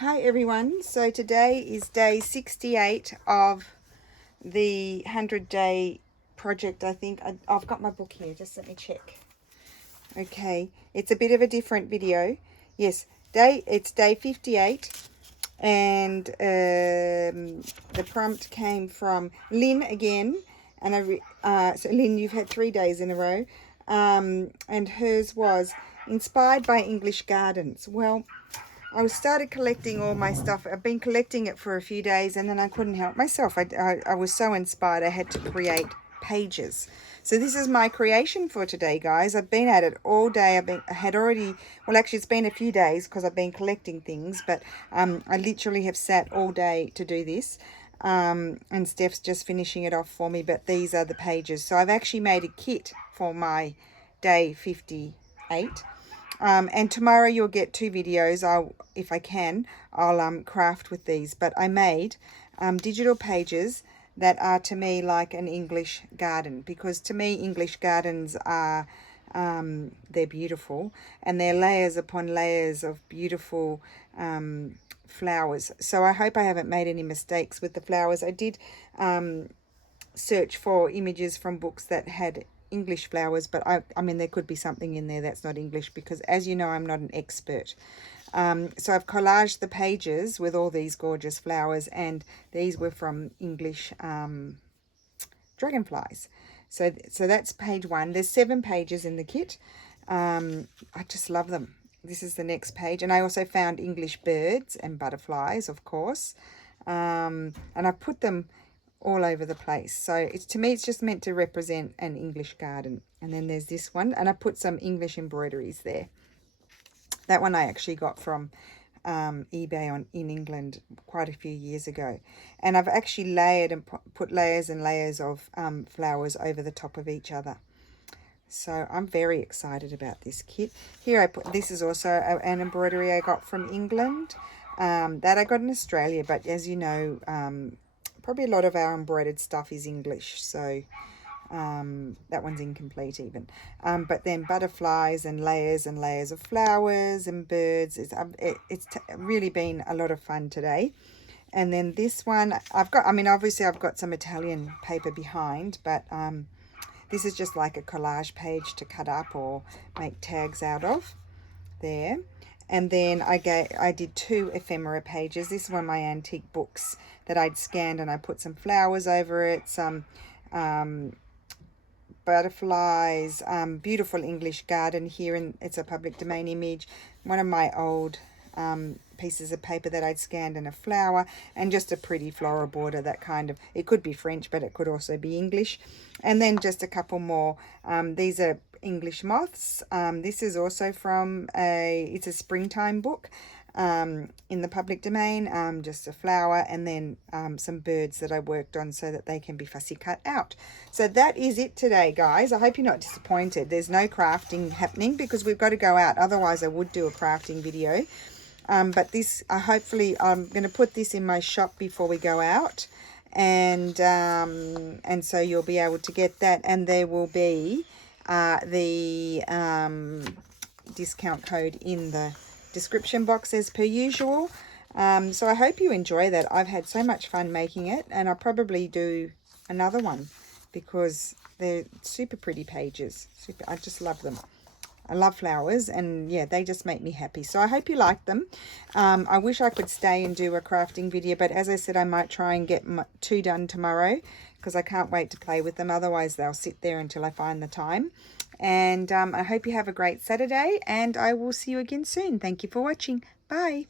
Hi everyone, so today is day 68 of the 100-day project. I think I've got my book here, just let me check. Okay, it's a bit of a different video. Yes, it's day 58, and the prompt came from Lynn again, and so Lynn, you've had 3 days in a row, and hers was inspired by English gardens. Well, I started collecting all my stuff. I've been collecting it for a few days, and then I couldn't help myself. I was so inspired I had to create pages. So this is my creation for today, guys. I've been at it all day. Actually it's been a few days because I've been collecting things, but I literally have sat all day to do this. And Steph's just finishing it off for me, but these are the pages. So I've actually made a kit for my day 58. And tomorrow you'll get 2 videos. If I can, I'll craft with these. But I made digital pages that are to me like an English garden, because to me English gardens are they're beautiful, and they're layers upon layers of beautiful flowers. So I hope I haven't made any mistakes with the flowers. I did search for images from books that had English flowers, but I mean there could be something in there that's not English, because as you know I'm not an expert. So I've collaged the pages with all these gorgeous flowers, and these were from English dragonflies. So that's page 1. There's 7 pages in the kit. I just love them. This is the next page, and I also found English birds and butterflies, of course, and I put them all over the place. So to me it's just meant to represent an English garden. And then there's this one, and I put some English embroideries there. That one I actually got from eBay in England quite a few years ago, and I've actually layered and put layers and layers of flowers over the top of each other. So I'm very excited about this kit. Here this is also an embroidery I got from England, that I got in Australia, but as you know, probably a lot of our embroidered stuff is English, so that one's incomplete even. But then butterflies and layers of flowers and birds. It's really been a lot of fun today. And then this one, obviously I've got some Italian paper behind, but this is just like a collage page to cut up or make tags out of there. And then I did 2 ephemera pages. This is one of my antique books that I'd scanned, and I put some flowers over it, some butterflies, beautiful English garden here, and it's a public domain image. One of my old pieces of paper that I'd scanned, and a flower, and just a pretty floral border that kind of, it could be French, but it could also be English. And then just a couple more. These are English moths. This is also from it's a springtime book in the public domain, just a flower, and then some birds that I worked on so that they can be fussy cut out. So that is it today, guys. I hope you're not disappointed. There's no crafting happening because we've got to go out, otherwise I would do a crafting video. But this, hopefully I'm going to put this in my shop before we go out, and so you'll be able to get that, and there will be the discount code in the description box as per usual. So I hope you enjoy that. I've had so much fun making it, and I'll probably do another one because they're super pretty pages. I just love them. I love flowers, and yeah, they just make me happy. So I hope you like them. I wish I could stay and do a crafting video, but as I said, I might try and get 2 done tomorrow because I can't wait to play with them. Otherwise they'll sit there until I find the time. And I hope you have a great Saturday, and I will see you again soon. Thank you for watching. Bye.